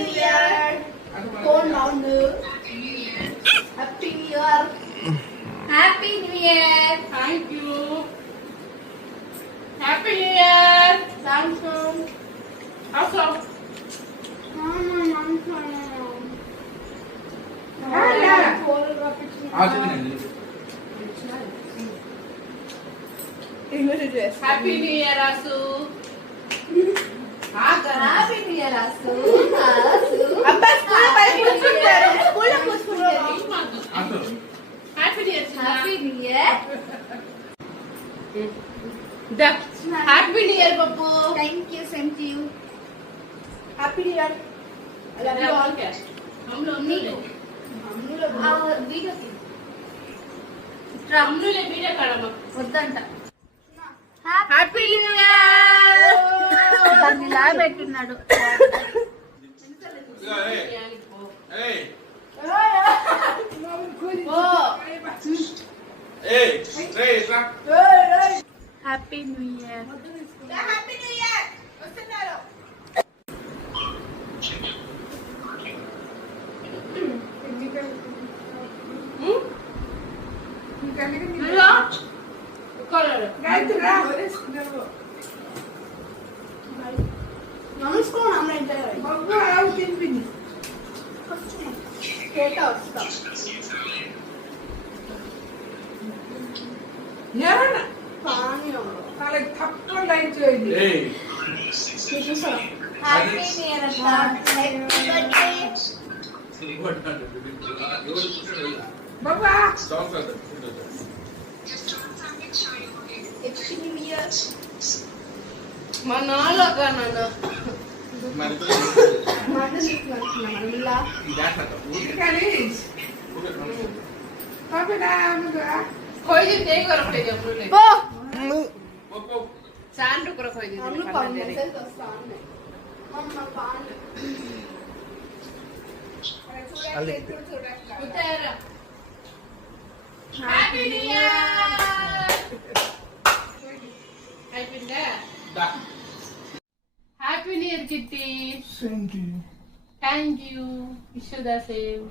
New Year. Con món nữa. Happy New Year. Happy New Year. Thank you. Happy New Year. Samsung. Also. Happy New Year, Asu. Happy New Year, Asu. అబ్బా school పై కూర్చుంటారు school లో కూర్చుంటారు Happy New Year. Happy New Year. Happy New Year, Papu. Thank you, same to you. Happy New Year. I love you all. हम लोग नहीं video हम लोग video करा వద్దంట హ్యాపీ న్యూ ఇయర్ దాన్ని ఇలా పెట్టున్నాడు happy new year happy new year వస్తున్నారు నమస్కారం అమ్మ కేట వస్తాం హ్యాపీ న్యూ ఇయర్ మా నాలుగు నాన్న खोई दिन देख कर रखे जब ले चांद रुक रखो दिन उतर happy new year happy new year kitty thank you wish you the same